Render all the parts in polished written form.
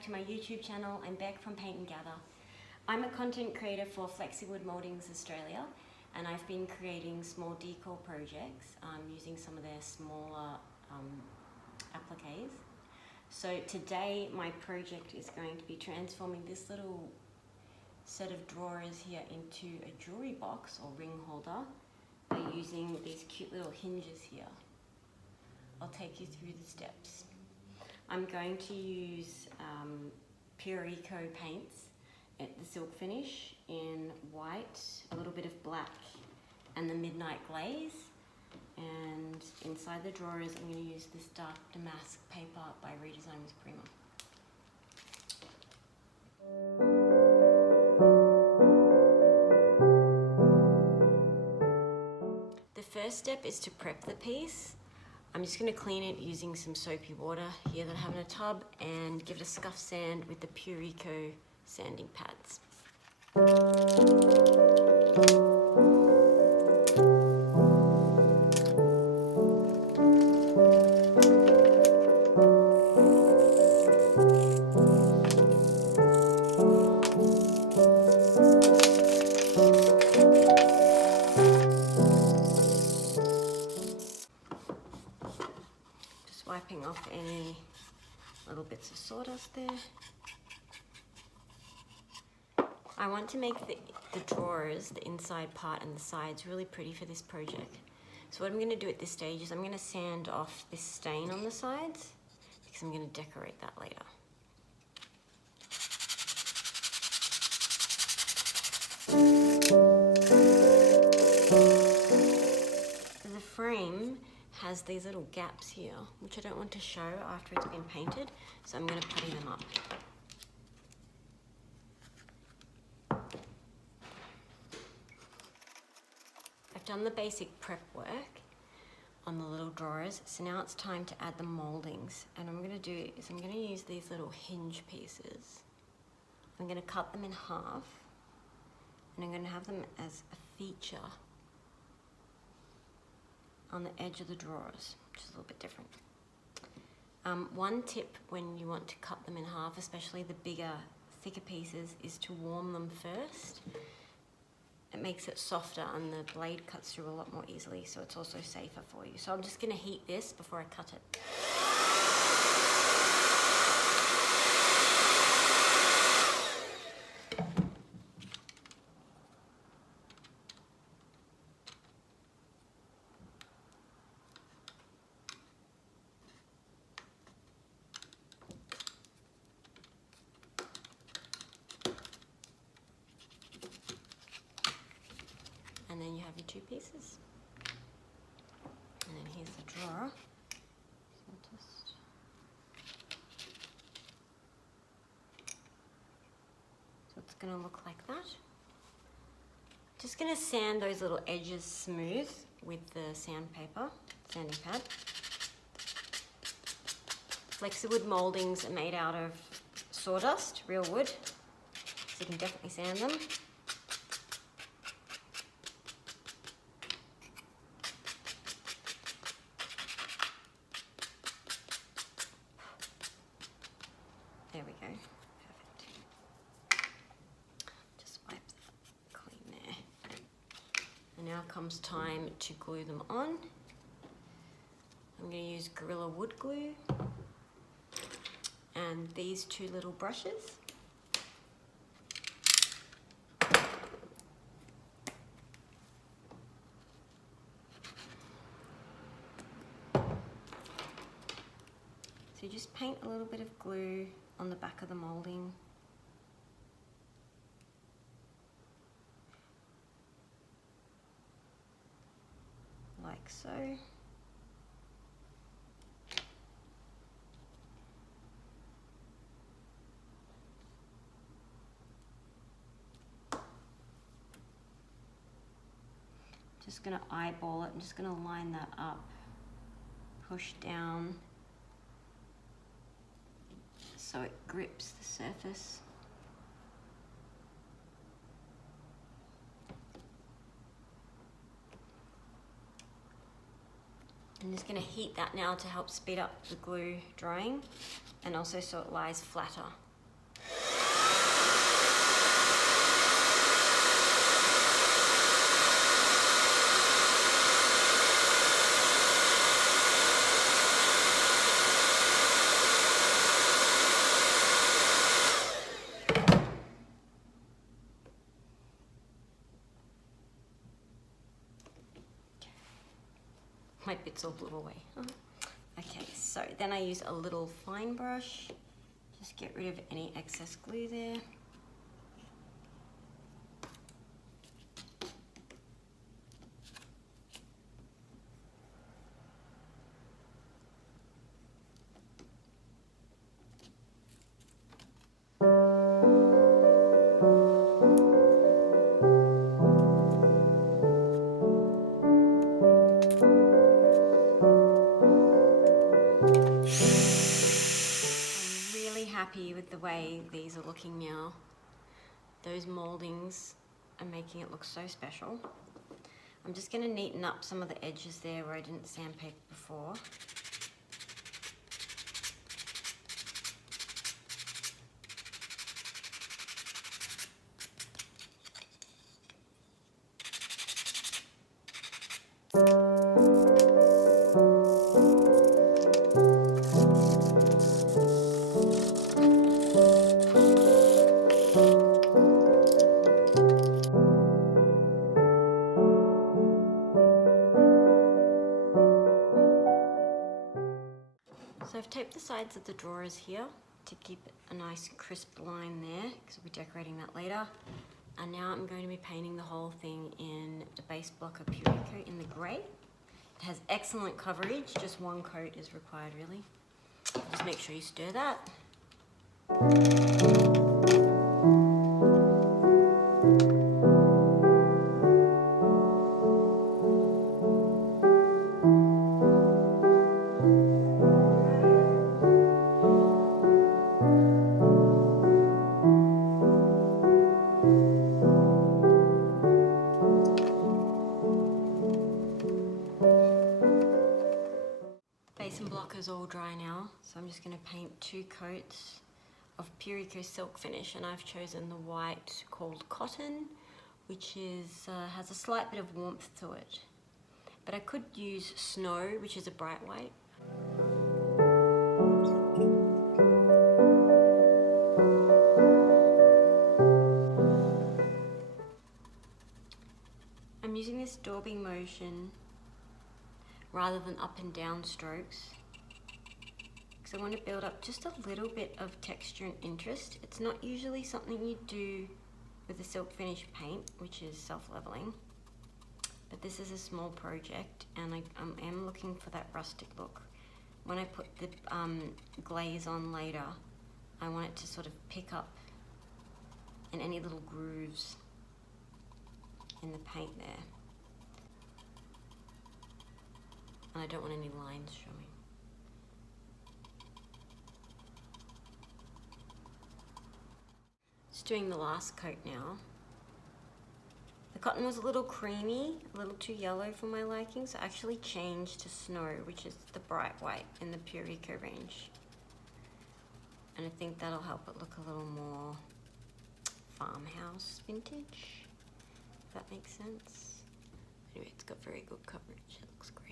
back to my YouTube channel. I'm Beck from Paint and Gather. I'm a content creator for FlexiWood Mouldings Australia, and I've been creating small decor projects using some of their smaller appliques. So today my project is going to be transforming this little set of drawers here into a jewellery box or ring holder by using these cute little hinges here. I'll take you through the steps. I'm going to use Pureco paints at the silk finish in white, a little bit of black, and the midnight glaze. And inside the drawers, I'm going to use this dark damask paper by Redesign with Prima. The first step is to prep the piece. I'm just going to clean it using some soapy water here that I have in a tub and give it a scuff sand with the Pureco sanding pads. Wiping off any little bits of sawdust there. I want to make the drawers, the inside part and the sides, really pretty for this project. So what I'm going to do at this stage is I'm going to sand off this stain on the sides because I'm going to decorate that later. The frame has these little gaps here, which I don't want to show after it's been painted, so I'm going to putty them up. I've done the basic prep work on the little drawers, so now it's time to add the mouldings. And what I'm going to do is I'm going to use these little hinge pieces. I'm going to cut them in half, and I'm going to have them as a feature on the edge of the drawers, which is a little bit different. One tip when you want to cut them in half, especially the bigger, thicker pieces, is to warm them first. It makes it softer and the blade cuts through a lot more easily, so it's also safer for you. So I'm just going to heat this before I cut it. And then you have your two pieces. And then here's the drawer. So it's going to look like that. Just going to sand those little edges smooth with the sanding pad. FlexiWood Mouldings are made out of sawdust, real wood, so you can definitely sand them. There we go, perfect. Just wipe that clean there. And now comes time to glue them on. I'm going to use Gorilla Wood Glue and these two little brushes. So you just paint a little bit of glue on the back of the moulding. Like so. Just going to eyeball it. I'm just going to line that up, push down so it grips the surface. I'm just going to heat that now to help speed up the glue drying and also so it lies flatter my bits all blew away. Okay, so then I use a little fine brush. Just get rid of any excess glue there. Happy with the way these are looking now. Those moldings are making it look so special. I'm just going to neaten up some of the edges there where I didn't sandpaper before. So I've taped the sides of the drawers here to keep a nice crisp line there because we'll be decorating that later. And now I'm going to be painting the whole thing in the base block of Pureco in the grey. It has excellent coverage, just one coat is required really. Just make sure you stir that. Is all dry now, so I'm just going to paint 2 coats of Pureco silk finish, and I've chosen the white called Cotton, which is has a slight bit of warmth to it, but I could use Snow, which is a bright white. I'm using this daubing motion rather than up and down strokes. So I want to build up just a little bit of texture and interest. It's not usually something you do with a silk finish paint, which is self-leveling, but this is a small project and I am looking for that rustic look. When I put the glaze on later, I want it to sort of pick up in any little grooves in the paint there. And I don't want any lines showing. Doing the last coat now. The cotton was a little creamy, a little too yellow for my liking, so I actually changed to Snow, which is the bright white in the Pureco range. And I think that'll help it look a little more farmhouse vintage, if that makes sense. Anyway, it's got very good coverage, it looks great.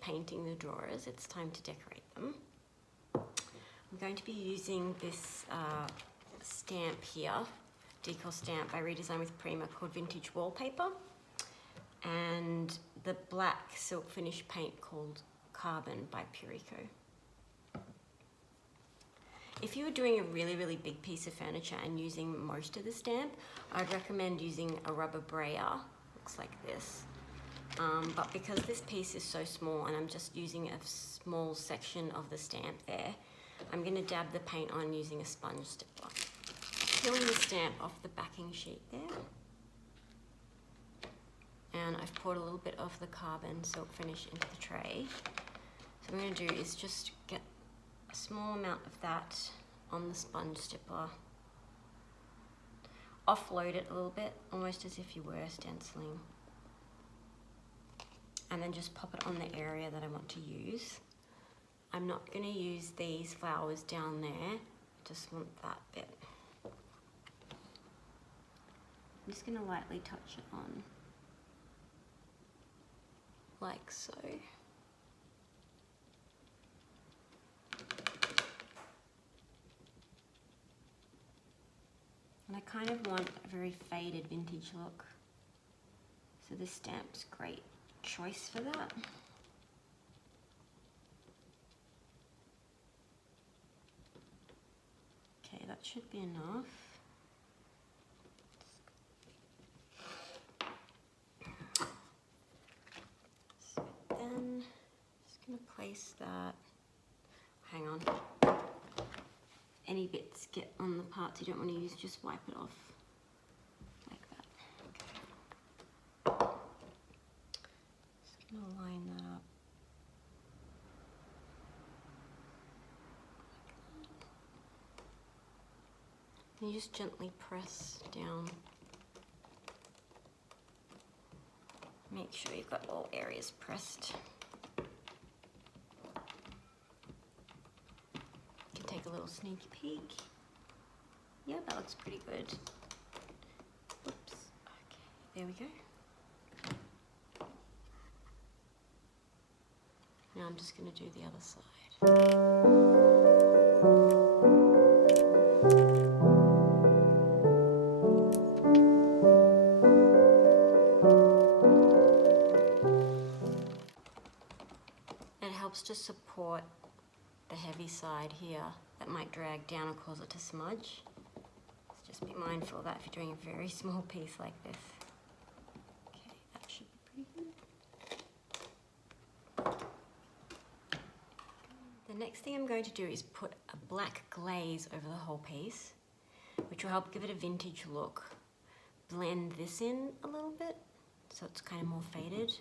Painting the drawers, it's time to decorate them. I'm going to be using this stamp here, Décor stamp by Redesign with Prima, called Vintage Wallpaper, and the black silk finish paint called Carbon by Pureco. If you were doing a really big piece of furniture and using most of the stamp, I'd recommend using a rubber brayer, looks like this. But because this piece is so small and I'm just using a small section of the stamp there, I'm going to dab the paint on using a sponge stippler. Peeling the stamp off the backing sheet there. And I've poured a little bit of the Carbon silk finish into the tray. So what I'm going to do is just get a small amount of that on the sponge stippler. Offload it a little bit, almost as if you were stenciling. And then just pop it on the area that I want to use. I'm not going to use these flowers down there, I just want that bit. I'm just going to lightly touch it on. like so. And I kind of want a very faded vintage look. So this stamp's great choice for that. Okay, that should be enough. So then, just gonna place that, hang on. Any bits get on the parts you don't want to use, just wipe it off like that. Okay. Just gonna line that up. And you just gently press down. Make sure you've got all areas pressed. You can take a little sneaky peek. Yeah, that looks pretty good. Oops. Okay, there we go. Now I'm just going to do the other side. It helps to support the heavy side here that might drag down and cause it to smudge. So just be mindful of that if you're doing a very small piece like this. Okay, that should be pretty good. The next thing I'm going to do is put a black glaze over the whole piece, which will help give it a vintage look. Blend this in a little bit so it's kind of more faded,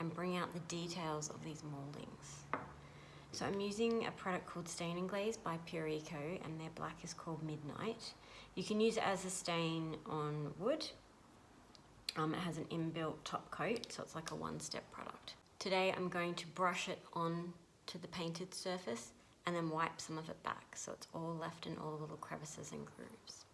and bring out the details of these moldings. So I'm using a product called Stain and Glaze by Pureco, and their black is called Midnight. You can use it as a stain on wood. It has an inbuilt top coat, so it's like a one-step product. Today I'm going to brush it on to the painted surface and then wipe some of it back, so it's all left in all the little crevices and grooves.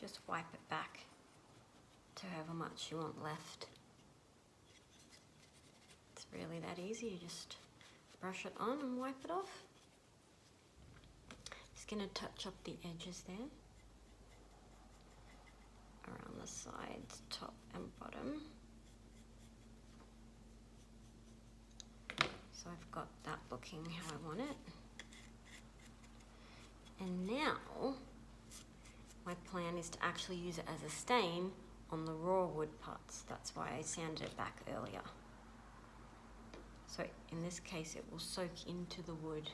Just wipe it back to however much you want left. It's really that easy, you just brush it on and wipe it off. Just going to touch up the edges there, around the sides, top and bottom. So I've got that looking how I want it. And now, my plan is to actually use it as a stain on the raw wood parts. That's why I sanded it back earlier. So in this case, it will soak into the wood.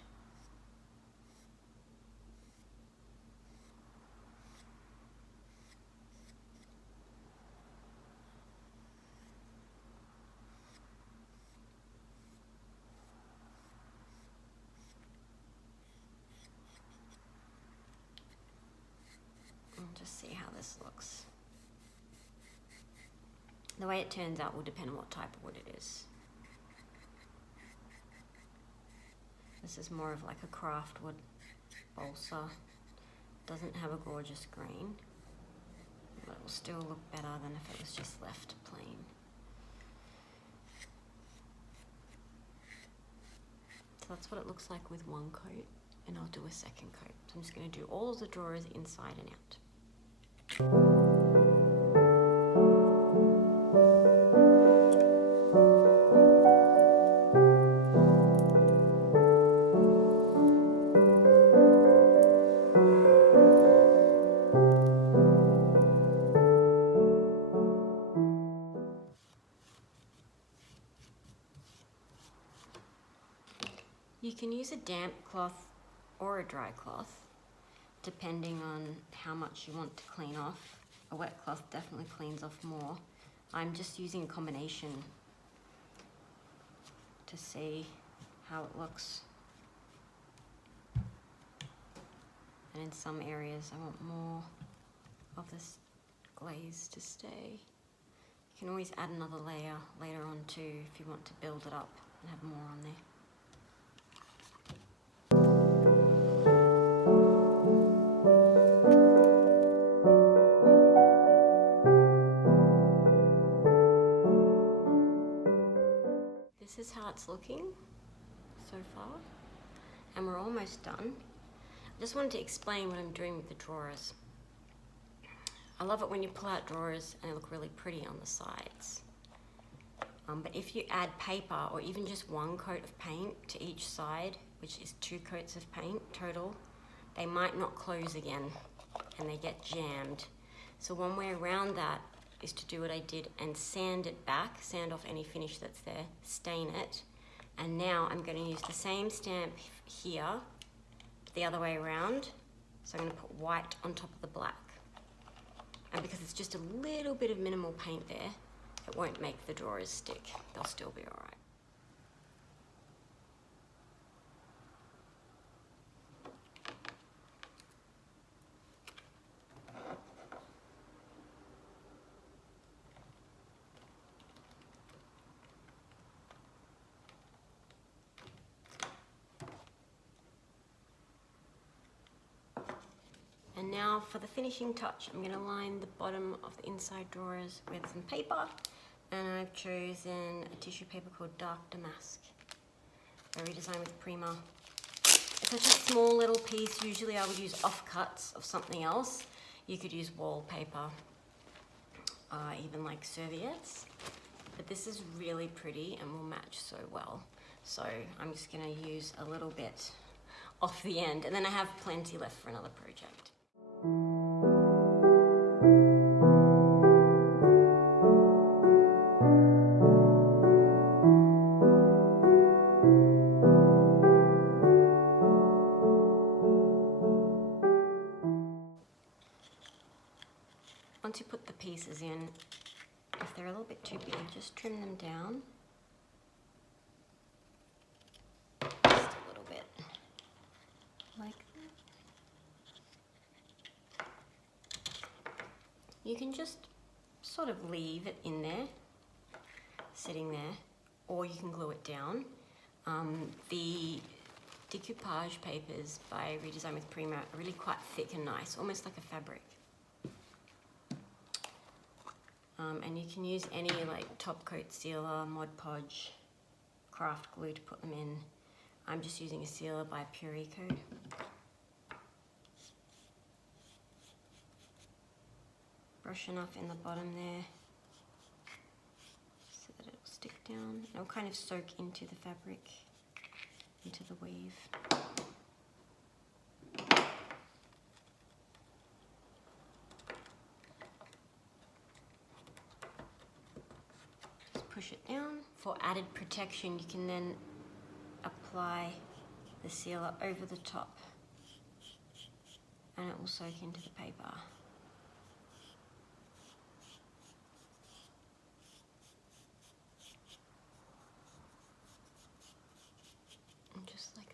Just see how this looks. The way it turns out will depend on what type of wood it is. This is more of like a craft wood balsa. Doesn't have a gorgeous green, but it will still look better than if it was just left plain. So that's what it looks like with one coat, and I'll do a second coat. So I'm just going to do all of the drawers inside and out. You can use a damp cloth or a dry cloth, depending on how much you want to clean off. A wet cloth definitely cleans off more. I'm just using a combination to see how it looks. And in some areas I want more of this glaze to stay. You can always add another layer later on too if you want to build it up and have more on there. This is how it's looking so far, and we're almost done. I just wanted to explain what I'm doing with the drawers. I love it when you pull out drawers and they look really pretty on the sides. But if you add paper or even just one coat of paint to each side, which is 2 coats of paint total, they might not close again and they get jammed. So one way around that is to do what I did and sand it back, sand off any finish that's there, stain it. And now I'm going to use the same stamp here, the other way around. So I'm going to put white on top of the black. And because it's just a little bit of minimal paint there, it won't make the drawers stick. They'll still be all right. And now for the finishing touch, I'm going to line the bottom of the inside drawers with some paper, and I've chosen a tissue paper called Dark Damask by Redesign with Prima. It's such a small little piece. Usually I would use offcuts of something else. You could use wallpaper, even like serviettes, but this is really pretty and will match so well. So I'm just going to use a little bit off the end, and then I have plenty left for another project. Once you put the pieces in, if they're a little bit too big, just trim them down. Just a little bit, like that. You can just sort of leave it in there, sitting there, or you can glue it down. The Decoupage papers by Redesign with Prima are really quite thick and nice, almost like a fabric. And you can use any like top coat sealer, Mod Podge, craft glue to put them in. I'm just using a sealer by Pureco. Brush enough in the bottom there so that it'll stick down. It'll kind of soak into the fabric, into the weave. Push it down. For added protection, you can then apply the sealer over the top and it will soak into the paper. And just like